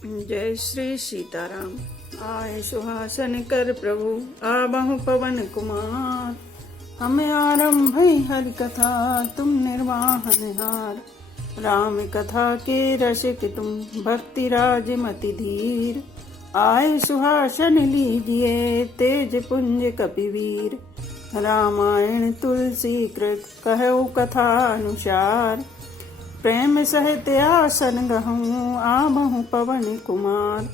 जय श्री सीताराम। आए सुहासन कर प्रभु आबहु पवन कुमार। हमें आरंभ हरि कथा तुम निर्वाहन हार। राम कथा के रसिक तुम भक्ति राज मति धीर। आए सुहासन लीजिए तेज पुंज कपिवीर। रामायण तुलसी कृत कहु कथा अनुसार। प्रेम सहित आसन गहूँ आबहु पवन कुमार।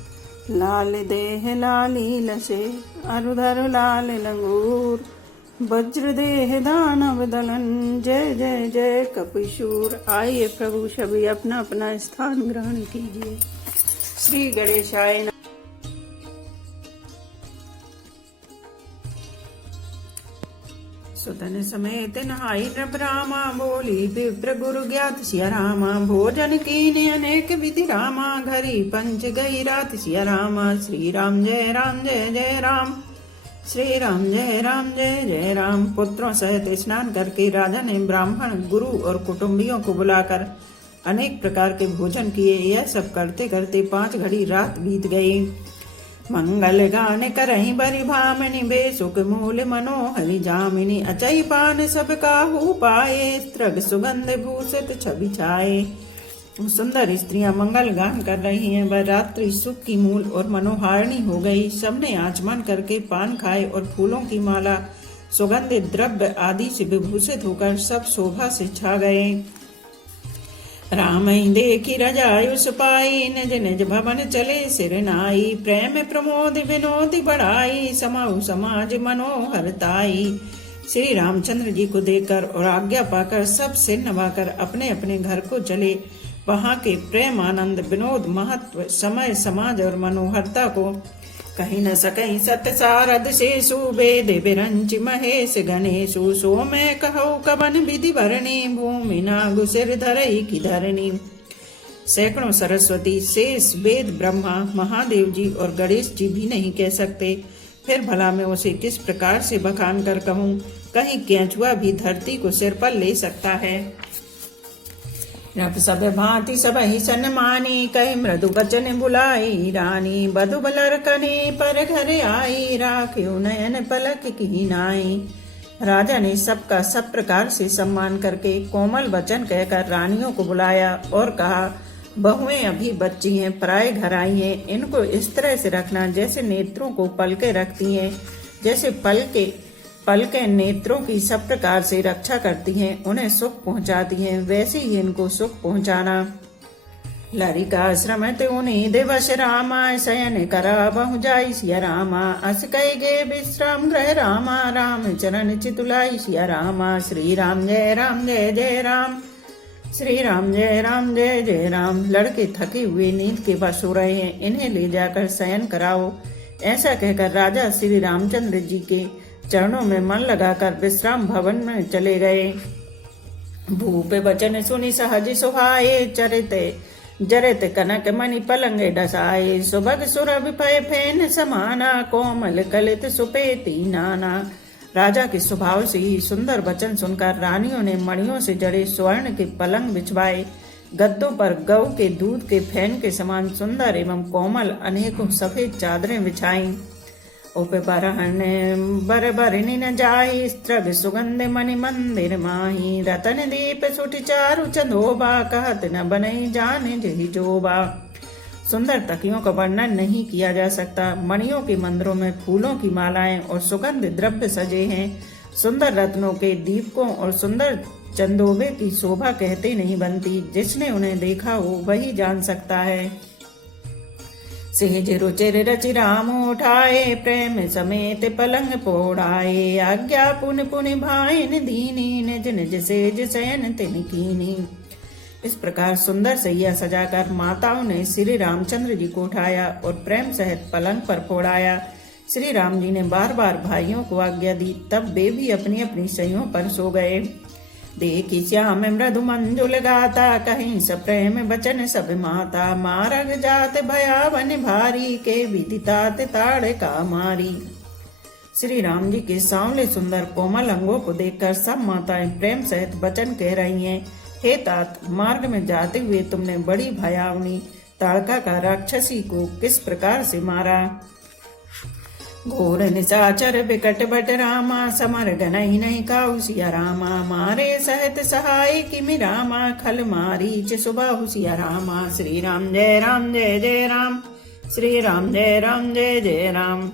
लाल देह लाली लसे अरुधर लाल लंगूर। वज्र देह दानव दलन जय जय जय कपिशूर। आइए प्रभु सभी अपना अपना स्थान ग्रहण कीजिए। श्री गणेशाय नमः। सुतन समेत नहाई नभ रामा बोली विप्र गुरु ज्ञात सिया रामा। भोजन कीने अनेक विधि रामा घरी पंच गई रात सिया रामा। श्री राम जय जय राम। श्री राम जय जय राम। पुत्रों सहित स्नान करके राजा ने ब्राह्मण गुरु और कुटुंबियों को बुलाकर अनेक प्रकार के भोजन किए। यह सब करते करते 5 घड़ी रात बीत गई। मंगल गान करहि बरि भामिनी बेसुख मूल मनोहरि जामिनी। अचई पान सब काहू पाए स्त्रग सुगंध भूषित छवि छाए। सुंदर स्त्रियां मंगल गान कर रही हैं। वह रात्रि सुख की मूल और मनोहारिणी हो गई। सबने आचमन करके पान खाए और फूलों की माला सुगंधित द्रव्य आदि से विभूषित होकर सब शोभा से छा गए। राम देखी रजायुष पाई निज निज भवन चले सिर नाई। प्रेम प्रमोद विनोद बढ़ाई समाऊ समाज मनोहरताई। श्री रामचंद्र जी को देखकर और आज्ञा पाकर सब सिर नवाकर अपने अपने घर को चले। वहां के प्रेम आनंद विनोद महत्व समय समाज और मनोहरता को कहीं न सकहीं सत्य सारद शेषु वेद विरंच महेश गणेशु। सो मैं कहूँ कवन विधि भरणी भूमि नागु सिर धरई की धरणी। सैकड़ों सरस्वती शेष वेद ब्रह्मा महादेव जी और गणेश जी भी नहीं कह सकते। फिर भला मैं उसे किस प्रकार से बखान कर कहूँ। कहीं केंचुआ भी धरती को सिर पर ले सकता है। रब सब भांति सब ही सन्मानी कही मृदु वचन बुलाई रानी। बधु बलर कने पर घर आई राख्यो नयन पलक की नाई। राजा ने सबका सब प्रकार से सम्मान करके कोमल वचन कहकर रानियों को बुलाया और कहा, बहुएं अभी बच्ची हैं, पराए घर आई हैं। इनको इस तरह से रखना जैसे नेत्रों को पलके रखती हैं। जैसे पलकें नेत्रों की सब प्रकार से रक्षा करती हैं, उन्हें सुख पहुंचाती हैं, वैसे ही इनको सुख पहुंचाना। लरिका श्रमत उन्हीं दिवस रामा शयन करा बहु जाई सिया रामा। अस कई गे विश्राम ग्रह रामा राम चरण चितुलाई सिया रामा। श्री राम जय जय राम। श्री राम जय जय राम। लड़के थके हुए नींद के वश हो रहे हैं, इन्हें ले जाकर शयन कराओ। ऐसा कहकर राजा श्री रामचंद्र जी के चरणों में मन लगाकर विश्राम भवन में चले गए। भूप वचन सुनि सहज सुहाए चरित जरित कनक मणि पलंग डसाए। सुभग सुरभि पय फेन समाना कोमल कलित सुपेती नाना। राजा के स्वभाव से ही सुंदर वचन सुनकर रानियों ने मणियों से जड़े स्वर्ण के पलंग बिछवाए। गद्दों पर गौ के दूध के फैन के समान सुंदर एवं कोमल अनेकों सफेद चादरें बिछाई। उपे बरहन बर बरनी न जाई स्त्रग सुगंध मणि मंदिर माही। रतन दीप सुठ चारु चंदोबा कहत न बनई जाने जही जोबा। सुंदर तकियों का वर्णन नहीं किया जा सकता। मणियों के मंदिरों में फूलों की मालाएं और सुगंध द्रव्य सजे हैं। सुंदर रत्नों के दीपकों और सुंदर चंदोबे की शोभा कहते नहीं बनती। जिसने उन्हें देखा हो वही जान सकता है। सेज रुचिर रचि राम उठाए प्रेम समेत पलंग पोड़ाए। आज्ञा पुन पुन भाइन दीनी निज निज सेज शयन तिन कीनी। इस प्रकार सुंदर सैया सजाकर माताओं ने श्री रामचंद्र जी को उठाया और प्रेम सहित पलंग पर फोड़ाया। श्री राम जी ने बार बार भाइयों को आज्ञा दी, तब वे भी अपनी अपनी सैयों पर सो गए। देखी श्याम मृदु मंजुल गाता कहीं सप्रेम बचन सब माता। मारग जात भयावन भारी के विदितात ताड़ का मारी। श्री राम जी के सांवले सुंदर कोमल अंगों को देखकर सब माताएं प्रेम सहित वचन कह रही हैं। हे तात, मार्ग में जाते हुए तुमने बड़ी भयावनी ताड़का का राक्षसी को किस प्रकार से मारा। घोर निशाचर बिकट बट रामा, समर गनहि नहीं काहू सिया रामा। मारे सहत सहाय किमि रामा, खल मारीच सुबाहु सिया रामा। श्री राम जय राम जय जय राम, श्री राम जय राम जय जय राम।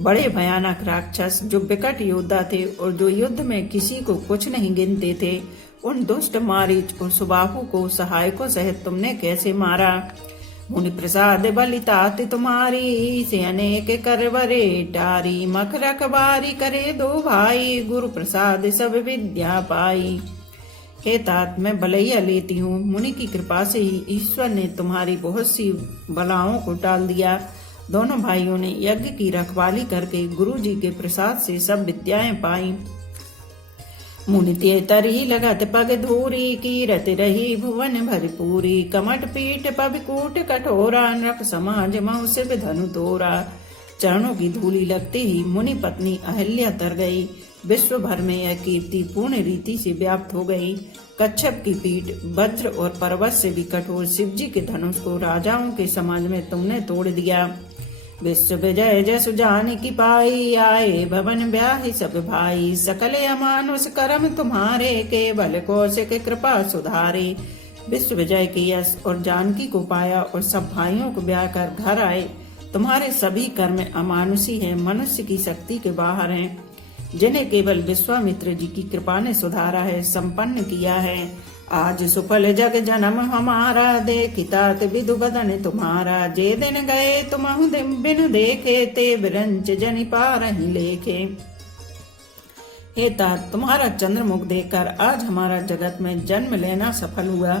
बड़े भयानक राक्षस जो विकट योद्धा थे और जो युद्ध में किसी को कुछ नहीं गिनते थे, उन दुष्ट मारीच और सुबाहु को सहायकों सहित तुमने कैसे मारा। मुनि प्रसाद बलितात तुम्हारी, से अनेक करवरे टारी। मख रखबारी करे दो भाई, गुरु प्रसाद सब विद्या पाई। हे तात, मैं बलैया लेती हूँ, मुनि की कृपा से ही ईश्वर ने तुम्हारी बहुत सी बलाओं को टाल दिया। दोनों भाइयों ने यज्ञ की रखवाली करके गुरु जी के प्रसाद से सब विद्याएं पाई। मुनि ते तरी लगत पग धूरी, कीरत रही भुवन भरपूरी। कमट पीठ पविकूट कठोरा, नृप समाज मऊ शिव धनु तोरा। चरणों की धूली लगते ही मुनि पत्नी अहल्या तर गई। विश्व भर में यह कीर्ति पूर्ण रीति से व्याप्त हो गई। कच्छप की पीठ वज्र और पर्वत से भी कठोर शिवजी के धनुष को राजाओं के समाज में तुमने तोड़ दिया। विश्व विजय जसु जान की पाई, आए भवन ब्याहि सब भाई। सकल अमानुष कर्म तुम्हारे, केवल कौशिक कृपा सुधारे। विश्व विजय के यश और जानकी को पाया और सब भाइयों को ब्याह कर घर आए। तुम्हारे सभी कर्म अमानुषी हैं, मनुष्य की शक्ति के बाहर हैं, जिन्हें केवल विश्वामित्र जी की कृपा ने सुधारा है, संपन्न किया है। आज सुफल जग जन्म हमारा, देखितात विदु बदन तुम्हारा। जे दिन गए तुमहु बिनु देखे, ते बिरंच जनि पारहि लेखे। हे तात, तुम्हारा चंद्रमुख देखकर आज हमारा जगत में जन्म लेना सफल हुआ।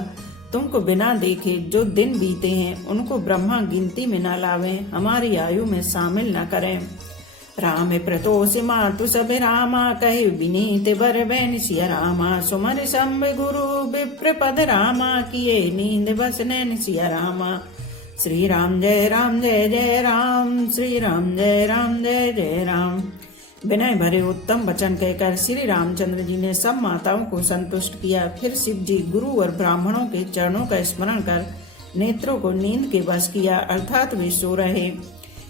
तुमको बिना देखे जो दिन बीते हैं, उनको ब्रह्मा गिनती में न लावे, हमारी आयु में शामिल न करें। राम प्रतोष मातु सब रामा, कहे विनीत बर बैन सिया रामा। सुमर संब गुरु विप्र पद रामा, किए नींद बस नैन सिया रामा। श्री राम जय राम जय जय राम, श्री राम जय राम जय जय राम। विनय भरे उत्तम वचन कहकर श्री रामचंद्र जी ने सब माताओं को संतुष्ट किया। फिर शिव जी गुरु और ब्राह्मणों के चरणों का स्मरण कर नेत्रों को नींद के वश किया, अर्थात वे सो रहे।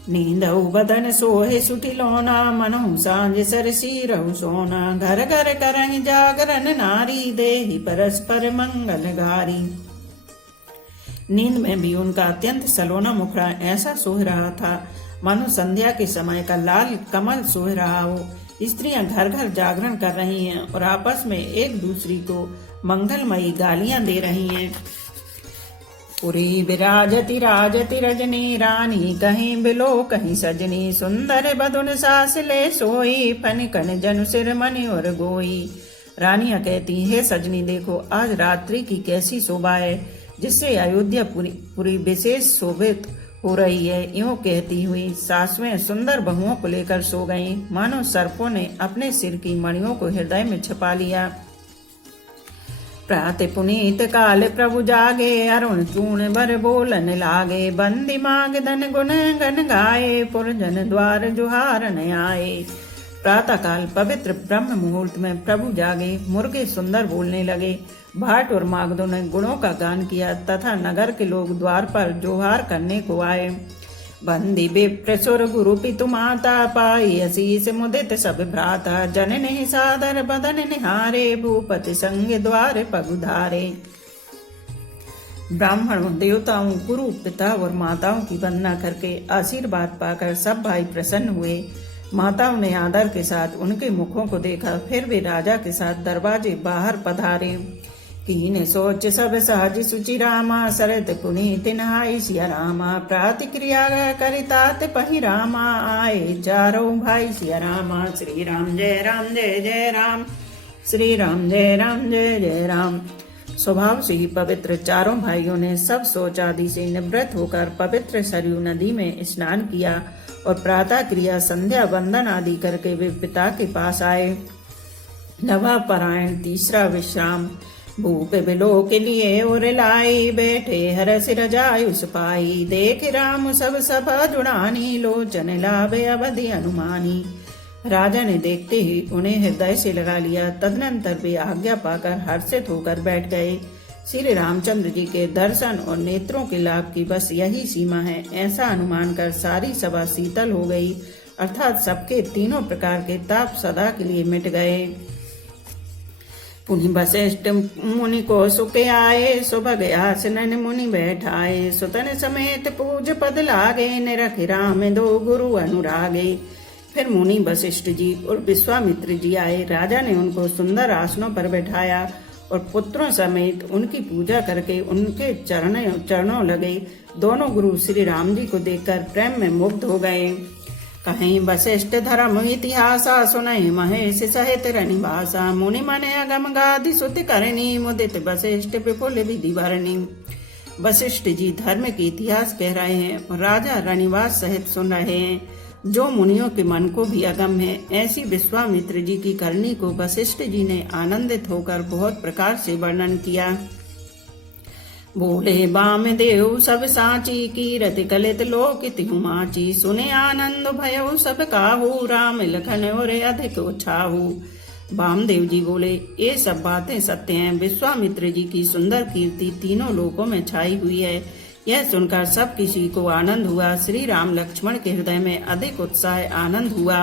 नींद बदन सोहे सुठी लोना, मनहु सांझ सरसी रहु सोना। घर घर करहि जागरण नारी, देहि परस्पर मंगल गारी। नींद में भी उनका अत्यंत सलोना मुखड़ा ऐसा सोह रहा था मानो संध्या के समय का लाल कमल सोह रहा हो। स्त्रियां घर घर जागरण कर रही हैं और आपस में एक दूसरी को मंगलमयी गालियां दे रही हैं। पुरी विराजति राजति रजनी, रानी कहीं बिलो कहीं सजनी। सुंदर बदुन सास ले सोई, फनकन जनु सिर मनि और गोई। रानियां कहती, हे सजनी देखो, आज रात्रि की कैसी शोभा है, जिससे अयोध्या पूरी विशेष शोभित हो रही है। यूं कहती हुई सासुएं सुंदर बहुओं को लेकर सो गईं, मानो सर्पों ने अपने सिर की मणियों को हृदय में छिपा लिया। प्रातः पुनीत काल प्रभु जागे, अरुण चूर्ण बर बोलन लागे। बंदी मांग धन गुण गन गाए, पुरजन द्वार जुहार न आए। प्रातः काल पवित्र ब्रह्म मुहूर्त में प्रभु जागे, मुर्गे सुंदर बोलने लगे। भाट और मागधों ने गुणों का गान किया तथा नगर के लोग द्वार पर जोहार करने को आए। बंदी विप्र सुर गुरु पितु माता, पाई असीस मुदित सब भ्राता। जननि सादर बदन निहारे, भूपति संग द्वार पगुधारे। ब्राह्मणों, देवताओं, गुरु, पिता और माताओं की वंदना करके आशीर्वाद पाकर सब भाई प्रसन्न हुए। माताओं ने आदर के साथ उनके मुखों को देखा, फिर वे राजा के साथ दरवाजे बाहर पधारे। कीन सोच सब सहज सुचि रामा, शरद पुनीत नहाई सिया रामा। प्रतिक्रिया करितात पहि रामा, आए चारों भाई सिया रामा। श्री राम जय राम जय जय राम, श्री राम जय राम जय जय राम। स्वभाव से ही पवित्र चारों भाइयों ने सब सोच आदि से निवृत्त होकर पवित्र सरयू नदी में स्नान किया और प्रातः क्रिया, संध्या वंदन आदि करके वे पिता के पास आए। नवा परायण तीसरा विश्राम। भूप बिलो के लिए और लाई, बैठे हरस रजायुस पाई। देख राम सब सभा जुड़ानी, लोचन लाभे अवधि अनुमानी। राजा ने देखते ही उन्हें हृदय से लगा लिया। तदनंतर वे आज्ञा पाकर हर्षित होकर बैठ गए। श्री रामचंद्र जी के दर्शन और नेत्रों के लाभ की बस यही सीमा है, ऐसा अनुमान कर सारी सभा शीतल हो गई, अर्थात सबके तीनों प्रकार के ताप सदा के लिए मिट गए। पुनि वशिष्ठ मुनि को सुके आए, सुभग आसन मुनि बैठाए, सुतन समेत पूज पद लागे, निरख राम दो गुरु अनुरागे। फिर मुनि वशिष्ठ जी और विश्वामित्र जी आए, राजा ने उनको सुंदर आसनों पर बैठाया और पुत्रों समेत उनकी पूजा करके उनके चरणों लगे। दोनों गुरु श्री राम जी को देखकर प्रेम में मुग्ध हो गए। कहीं वशिष्ठ धर्म इतिहासा, सुनहि महेश सहित रनिवासा, मुनि मन अगम गादि सुति करनी, मुदित वशिष्ठ विपुल विधि भरनी। वशिष्ठ जी धर्म के इतिहास कह रहे हैं और राजा रनिवास सहित सुन रहे हैं, जो मुनियों के मन को भी अगम है। ऐसी विश्वामित्र जी की करनी को वशिष्ठ जी ने आनंदित होकर बहुत प्रकार से वर्णन किया। बोले वामदेव सब साची, कीरति कलित लोक तिहु माची, सुने आनंद भयो सब काहू, राम लखन और अधिक उछाहू। वामदेव जी बोले, ये सब बातें सत्य हैं। विश्वामित्र जी की सुंदर कीर्ति तीनों लोकों में छाई हुई है। यह सुनकर सब किसी को आनंद हुआ। श्री राम लक्ष्मण के हृदय में अधिक उत्साह आनंद हुआ।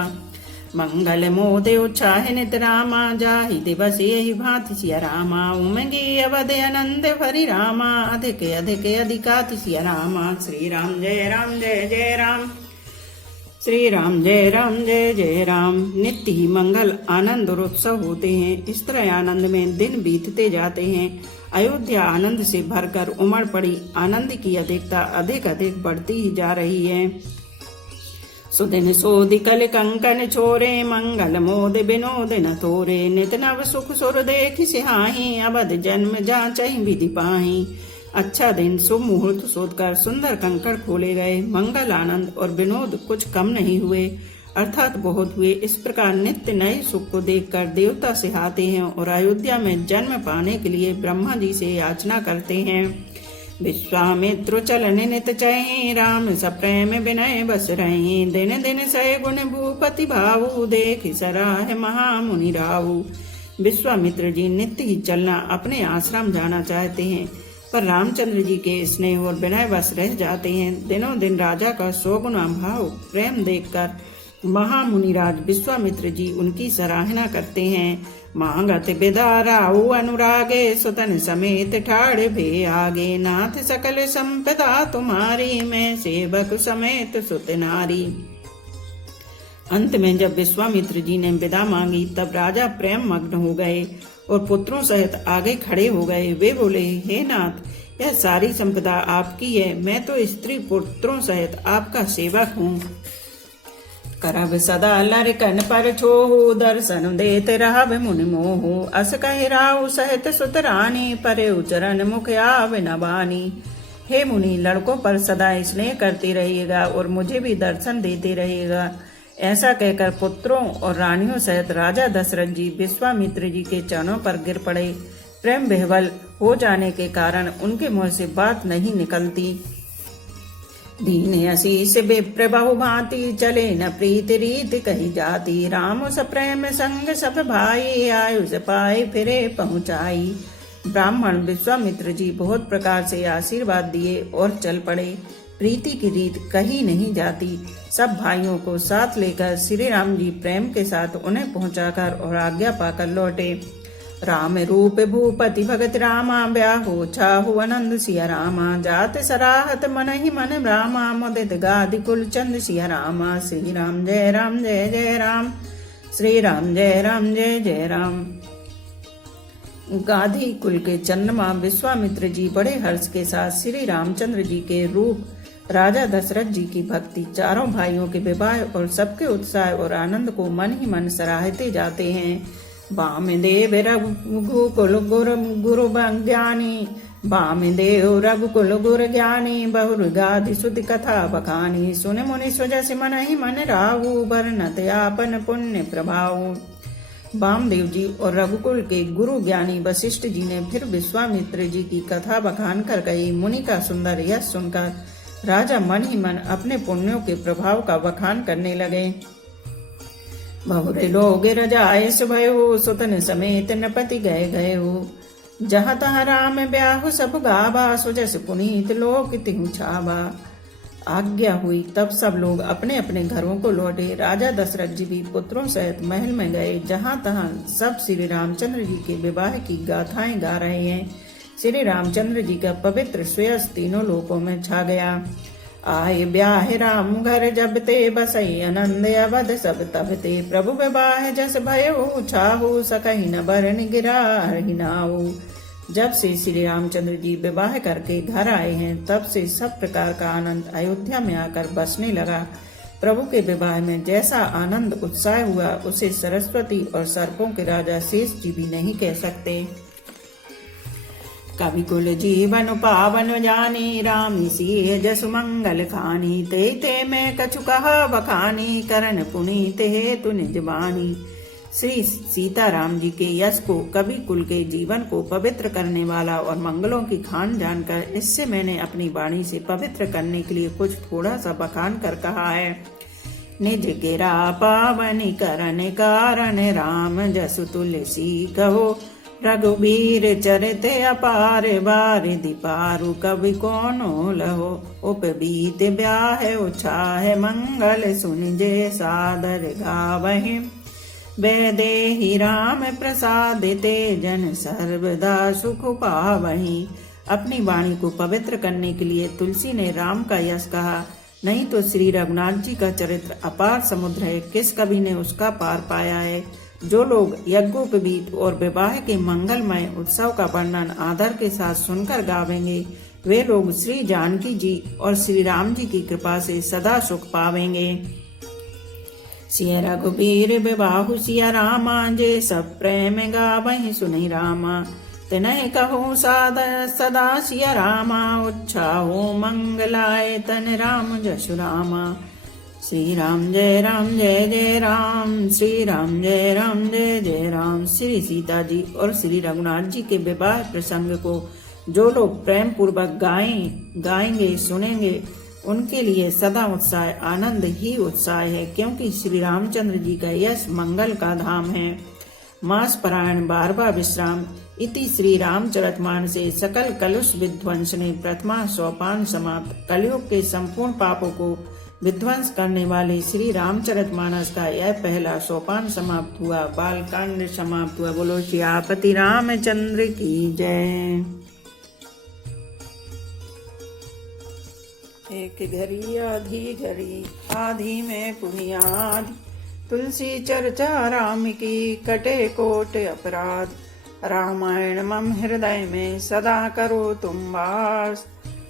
मंगल मोदे उत्साह नित रामा, जाहि दिवस यही भांति सिया रामा, उमंगी अवध आनंद भरी रामा, अधिक अधिक अधिकाति सिया रामा। श्री राम जय राम जय जय राम, श्री राम जय राम जय जय राम। नित्य ही मंगल आनंद और उत्सव होते हैं। इस तरह आनंद में दिन बीतते जाते हैं। अयोध्या आनंद से भरकर उमड़ पड़ी। आनंद की अधिकता अधिक अधिक बढ़ती ही जा रही है। सुदिन सोदि कल कंकन छोरे, मंगल मोद विनोद न तोरे, नित नव सुख सुर देख सिहाही, अवध जन्म जांचहि विधि पाही। अच्छा दिन शुभ मुहूर्त सोचकर सुंदर कंकड़ खोले गए। मंगल आनंद और विनोद कुछ कम नहीं हुए, अर्थात बहुत हुए। इस प्रकार नित्य नए सुख को देखकर देवता सिहाते हैं और अयोध्या में जन्म पाने के लिए ब्रह्मा जी से याचना करते हैं। विश्वामित्र चलन नित चहि, राम सप्रेम विनय बस रहे, दिन दिन सय गुण भूपति भाऊ, देख सराह महामुनि राहु। विश्वामित्र जी नित्य ही चलना अपने आश्रम जाना चाहते हैं, पर रामचंद्र जी के स्नेह और विनय बस रह जाते हैं। दिनों दिन राजा का 100 गुना भाव प्रेम देखकर महामुनिराज विश्वामित्र जी उनकी सराहना करते हैं। मांगत बिदाराऊ अनुरागे, सुतन समेत ठाड़ भे आगे, नाथ सकल संपदा तुम्हारी, मैं सेवक समेत सुत नारी। अंत में जब विश्वामित्र जी ने विदा मांगी तब राजा प्रेम मग्न हो गए और पुत्रों सहित आगे खड़े हो गए। वे बोले, हे नाथ, यह सारी संपदा आपकी है। मैं तो स्त्री पुत्रों सहित आपका सेवक हूँ। करब सदा लरकन पर छोहु, दर्शन देत रहब मुनि मोहु, अस कहि राहु सहित सुत रानी, परे उचरण मुख आव न बानी। हे मुनि, लड़कों पर सदा स्नेह करते रहिएगा और मुझे भी दर्शन देते रहिएगा। ऐसा कहकर पुत्रों और रानियों सहित राजा दशरथ जी विश्वामित्र जी के चरणों पर गिर पड़े। प्रेम विह्वल हो जाने के कारण उनके मुंह से बात नहीं निकलती। दीन आशीष विप्र बहु भांति, चले न प्रीत रीत कही जाती, राम सप्रेम संग सब भाई, आयुष पाए फिरे पहुँचाई। ब्राह्मण विश्वामित्र जी बहुत प्रकार से आशीर्वाद दिए और चल पड़े। प्रीति की रीत कही नहीं जाती। सब भाइयों को साथ लेकर श्री राम जी प्रेम के साथ उन्हें पहुंचाकर और आज्ञा पाकर लौटे। राम रूप भूपति भगत रामा, ब्याहु छाहु आनंद सिया रामा, जात सराहत मन ही मन रामा, मुदित गादि कुल चंद सिया रामा। श्री राम जय राम जय जय राम, श्री राम जय राम जय जय राम। गाधी कुल के चंद्रमा विश्वामित्र जी बड़े हर्ष के साथ श्री रामचंद्र जी के रूप, राजा दशरथ जी की भक्ति, चारों भाइयों के विवाह और सबके उत्साह और आनंद को मन ही मन सराहते जाते हैं। वामदेव रघुकुल गुरु ज्ञानी, वामदेव रघुकुल गुरु ज्ञानी, बहुर गाधि सुधि कथा बखानी, सुन मुनि स्वजस मन ही मन राहु, वर्णत आपन पुण्य प्रभाव। वामदेव जी और रघुकुल के गुरु ज्ञानी वशिष्ठ जी ने फिर विश्वामित्र जी की कथा बखान कर गई। मुनि का सुंदर यश सुनकर राजा मन ही मन अपने पुण्यों के प्रभाव का बखान करने लगे। बहुरे लोग रजाए सुभयो, सुतन समेत नपति गए गए हो। जहाँ तहाँ राम ब्याहु सब गावा, सुजस पुनीत लोक तिहु छावा। आज्ञा हुई तब सब लोग अपने अपने घरों को लौटे। राजा दशरथ जी भी पुत्रों सहित महल में गए। जहाँ तहाँ सब श्री रामचंद्र जी के विवाह की गाथाएं गा रहे हैं। श्री रामचंद्र जी का पवित्र श्रेयस तीनों लोकों में छा गया। आए ब्याह राम घर जब ते, बसई आनंद अवध सब तब ते। प्रभु विवाह जस भयो, छाहु सकहि न बरन गिराहि नाऊ। जब से श्री रामचंद्र जी विवाह करके घर आए हैं, तब से सब प्रकार का आनंद अयोध्या में आकर बसने लगा। प्रभु के विवाह में जैसा आनंद उत्साह हुआ, उसे सरस्वती और सर्पों के राजा शेष जी भी नहीं कह सकते। कवि कुल जीवन पावन जानी, रामी सिय जसु मंगल खानी। ते ते मैं कछु कहा बखानी, करण पुनीत हेतु निज बानी। श्री सीताराम जी के यश को, कवि कुल के जीवन को पवित्र करने वाला और मंगलों की खान जानकर इससे मैंने अपनी वाणी से पवित्र करने के लिए कुछ थोड़ा सा बखान कर कहा है। निज गिरा पावनी करन कारण, राम जसु तुलसी कहो। रघुबीर चरित अपार, बारिधि पारु कवि कोनो लहो। उपबीत ब्याह उछाह, मंगल सुनिजे सादर गावहि। वैदेही राम प्रसाद ते, जन सर्वदा सुख पावहि। अपनी वाणी को पवित्र करने के लिए तुलसी ने राम का यश कहा, नहीं तो श्री रघुनाथ जी का चरित्र अपार समुद्र है, किस कवि ने उसका पार पाया है। जो लोग यज्ञोपवीत और विवाह के मंगलमय उत्सव का वर्णन आदर के साथ सुनकर गावेंगे, वे लोग श्री जानकी जी और श्री राम जी की कृपा से सदा सुख पावेंगे। सिय रघुबीर विबाहु सिया रामा, जे सब प्रेम गावहि सुनि रामा। तिनहि कहूँ सदा सिया रामा, उच्छाहो मंगलाय तन राम जसु रामा। श्री राम जय जय राम, श्री राम जय जय राम। श्री सीता जी और श्री रघुनाथ जी के विवाह प्रसंग को जो लोग प्रेम पूर्वक गाएंगे सुनेंगे, उनके लिए सदा उत्साह आनंद ही उत्साह है, क्योंकि श्री रामचंद्र जी का यश मंगल का धाम है। मास परायण 12वां विश्राम। इति श्री रामचरितमानस से सकल कलुष विध्वंसने प्रथमा सोपान समाप्त। कलयुग के संपूर्ण पापों को विध्वंस करने वाले श्री रामचरितमानस का यह पहला सोपान समाप्त हुआ। बालकांड समाप्त हुआ। बोलो सियापति रामचंद्र की जय। एक घड़ी आधी में पुनियाद, तुलसी चर्चा राम की कटे कोट अपराध। रामायण मम हृदय में सदा करो तुम वास।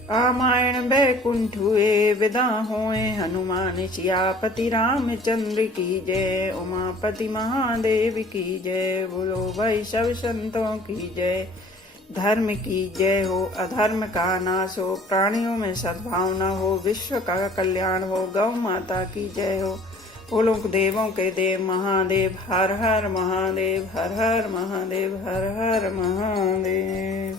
रामायण बैकुंठ हुए विदा होए हनुमान। सियापति रामचंद्र की जय, उमापति महादेव की जय। बोलो भाई सब संतों की जय। धर्म की जय हो, अधर्म का नाश हो, प्राणियों में सद्भावना हो, विश्व का कल्याण हो। गौ माता की जय हो। बोलो देवों के देव महादेव। हर हर महादेव, हर हर महादेव, हर हर महादेव।